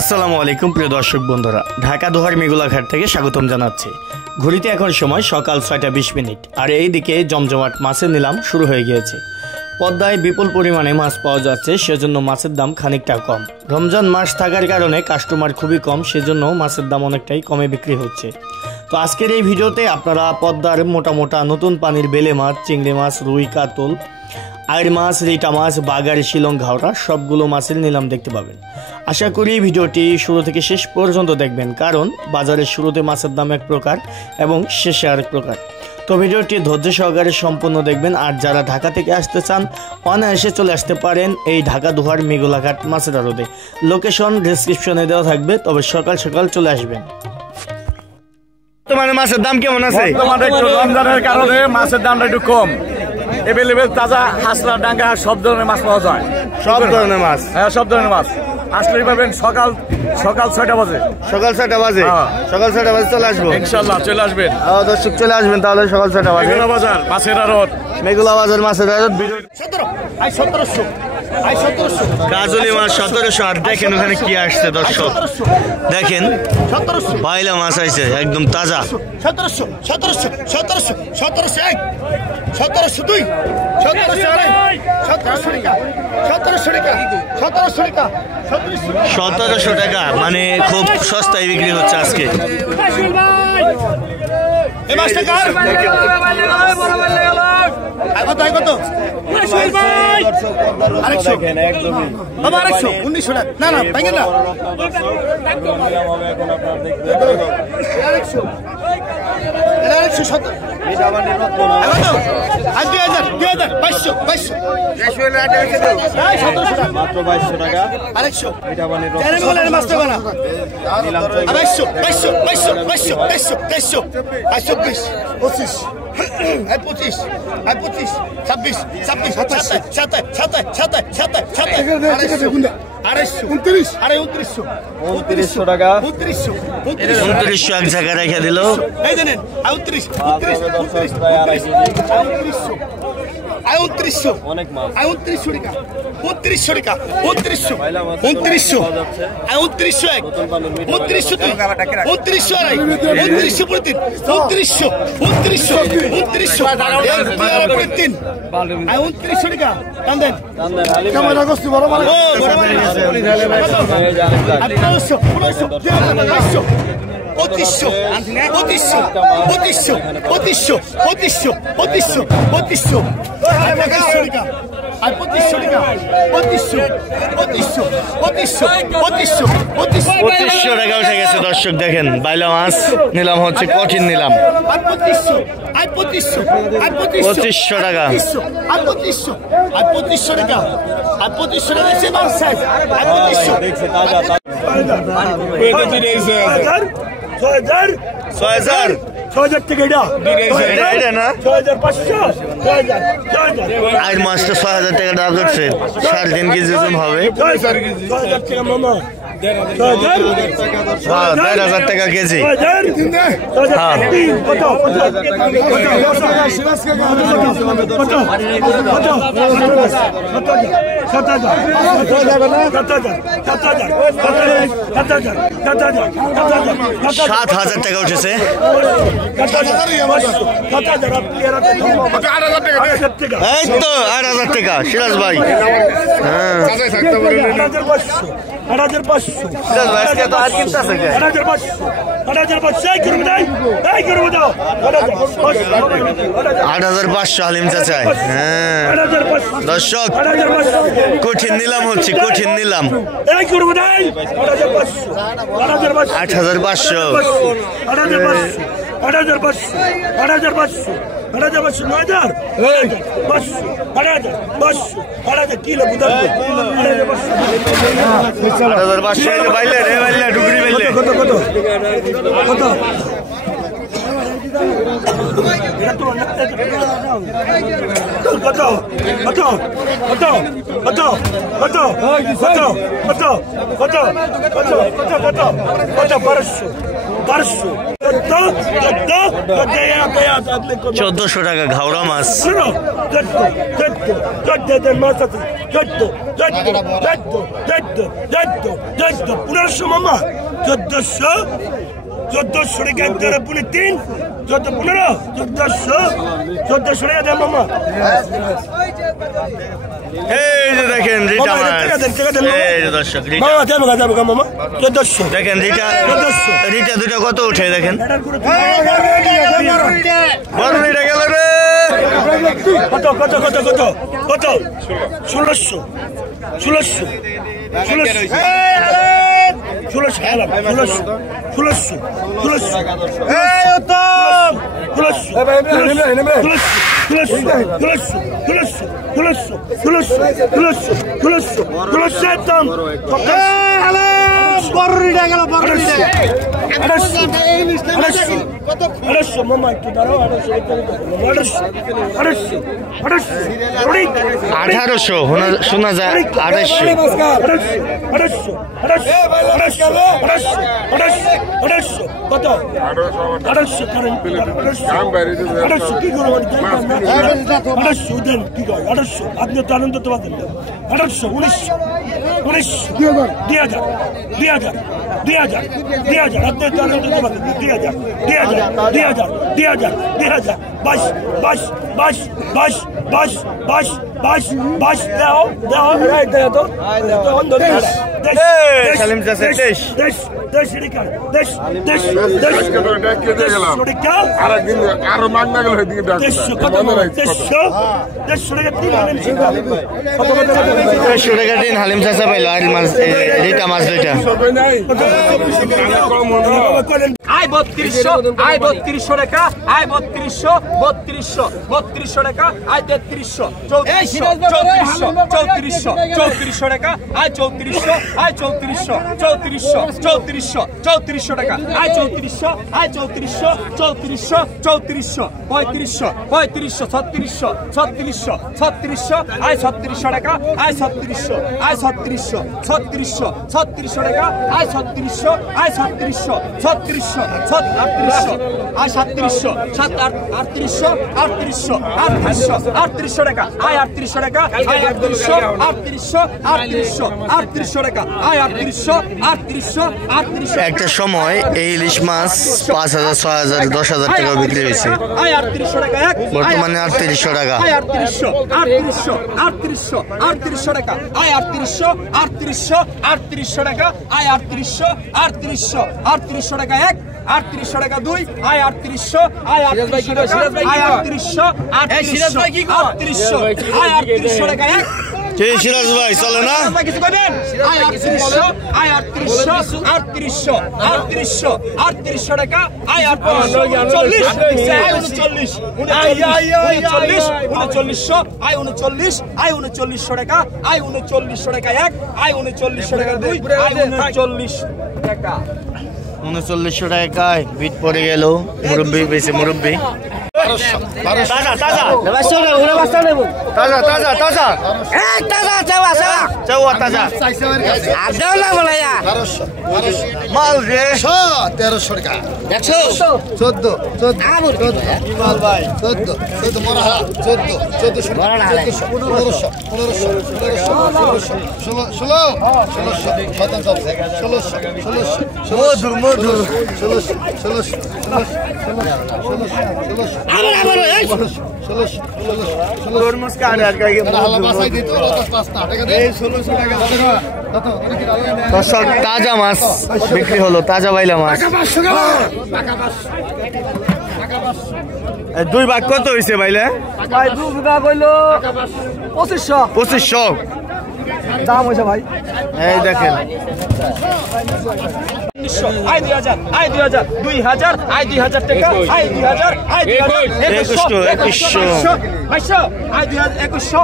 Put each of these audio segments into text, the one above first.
আসসালামু আলাইকুম প্রিয় দর্শক বন্ধুরা, ঢাকা দোহার মেঘুলাঘাট থেকে স্বাগতম জানাচ্ছি। ঘড়িতে এখন সময় সকাল 6:20 আর এইদিকে জমজমাট মাছের নিলাম শুরু হয়ে গিয়েছে। পদ্মায় বিপুল পরিমাণে মাছ পাওয়া যাচ্ছে, সেজন্য মাছের দাম খানিকটা কম। রমজান মাস থাকার কারণে কাস্টমার খুবই কম, সেজন্য মাছের দাম অনেকটাই কমে বিক্রি হচ্ছে। তো আজকের এই ভিডিওতে আপনারা পদ্মার মোটা মোটা নতুন পানির বেলে মাছ, চিংড়ি মাছ, রুই, কাতল, আইর মাছ, রিটা মাছ, বাগারি, শিলং, ঘাওড়া সবগুলো মাছের নিলাম দেখতে পাবেন। আশা করি ভিডিওটি শুরু থেকে শেষ পর্যন্ত দেখবেন, কারণ বাজারের শুরুতে মাছের দাম এক প্রকার এবং শেষে আরেক প্রকার। তো ভিডিওটি ধৈর্য সহকারে সম্পূর্ণ দেখবেন। আর যারা ঢাকা থেকে আসতে চান অনায়াসে চলে আসতে পারেন এই ঢাকা দোহার মেঘুলাঘাট মাছের আড়তে। লোকেশন ডেসক্রিপশনে দেওয়া থাকবে, তবে সকাল সকাল চলে আসবেন। তোমার মাছের দাম কেমন আছে? রমজানের কারণে মাছের দামটা একটু কম। এভেলেবেল তাজা হাঁসলা, ডাঙ্গা সব ধরনের মাছ পাওয়া যায়। সব ধরনের মাছ? হ্যাঁ, সব ধরনের মাছ আসলেই পাবেন। সকাল 6টা বাজে। সকাল 6টা বাজে? সকাল 6টা বাজে চলে আসবো ইনশাল্লাহ। চলে আসবেন দর্শক, চলে আসবেন তাহলে সকাল 6টা বাজে। মেঘুলা বাজার মাছের আড়ত, মেঘুলা বাজার মাছের আড়ত। কাজলি মাছ 1700। আর দেখেন ওখানে কি আসছে দর্শক, দেখেন বাইলা মাছ আইছে একদম তাজা। 1700 1700 1700 1700 1702 1700 টাকা, মানে খুব সস্তায় বিক্রি হচ্ছে আজকে। এক জায়গায় রেখে দিল। টাকা উঠে গেছে দর্শক। দেখেন বাইলা মাছ নিলাম হচ্ছে, কঠিন নিলাম 2500 টাকা। আর মাছটা 6000 টাকা দাম করছে, 3.5 কেজি ওজন হবে। 1000 টাকা কেজি। সাত 7000 টাকা উঠেছে। এই তো 8000 টাকা সিরাজ ভাই। হ্যাঁ, 8500 হালিম চাচাই। হ্যাঁ দর্শক, কঠিন নিলাম হচ্ছে, কঠিন নিলাম 8500। কিলো বাইলে রে, বাইলে ডুগরি বাইলে। 1400 টাকা ঘাওড়া মাছ। মামা 1400 টাকা পুনে 3 15 1400 টাকা দেন মামা। এই যে দেখেন রিটা মাছ, এই যে দর্শক রিটা মামা যাবে মামা 1400 দেখেন রিটা রিটা দুটো কত উঠে দেখেন। বড় রিটা গেল রে। কত 1600 মামা একটু দাঁড়াও 1800 শোনা যায় 1800 কত 1800 করেন 1800 কি করবো 1800 দেন কি কয় 1800 আপনি তো আনন্দ তো পাবেন 1800 19 2000 আপনি তো আনন্দ তো পাবেন 2000 22 দাও তো সালিম চাচা দেশ আরো মাগনা গেল 150 টাকা দিন হালিম চাচা পাইলো আর মাছ রিটা মাছ দুইটা। আয় 3200 আয় 3200 টাকা আয় 3200 টাকা আয় 3300 3400 টাকা আয় 3400 টাকা আয় 3400 আয় 3600 টাকা আয় 3600 টাকা আয় 3600 আয় 3700 আয় 3700 3800 টাকা আয় 3800 টাকা আয় 3800 টাকা আয় 3800 একটা সময় এই ইলিশ মাছ 5000 6000 10000 টাকা বিক্রি হয়েছে, আয় 3800 টাকা এক বর্তমানে 3800 টাকা। আয় 3800 টাকা আয় 3800 টাকা আয় 3800 টাকা এক 3800 টাকা দুই আয় 3800 আয় 3800 টাকা আয় 3800 টাকা এক সিরাজ ভাই চলে না কিছু করবেন আয় 3800 টাকা আয় 39 আয় 3900 টাকা আয় 3900 টাকা এক আয় 3900 টাকা দুই আয় 39 টাকা 3900 টাকায় বিট পড়ে গেল মুরব্বি বেশি মুরব্বি। মাল রে 1300 টাকা 14 ভাই 14 মরহা 14 দর্শক তাজা মাছ বিক্রি হলো, তাজা বাইলা মাছ। দুই ভাগ কত হয়েছে বাইলে? ভাই দু বিভাগ হইলো 2500 দাম হয়েছে ভাই। এই দেখেন আয় 2000 আয় 2000 2000 আয় 2000 টাকা আয় 2000 আয় 2000 2100 আয় 2100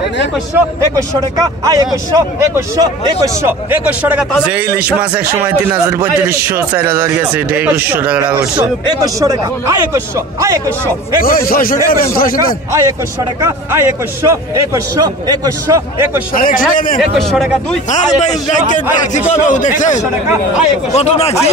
টাকা আয় 2100 টাকা যে ইলিশ মাছ এক সময় 3000 3500 4000 গেছে, 2100 টাকা করছে। 2100 টাকা আয় 2100 আয় 2100 আয় 2100 টাকা আয় 2100 টাকা দুই কত রাখছি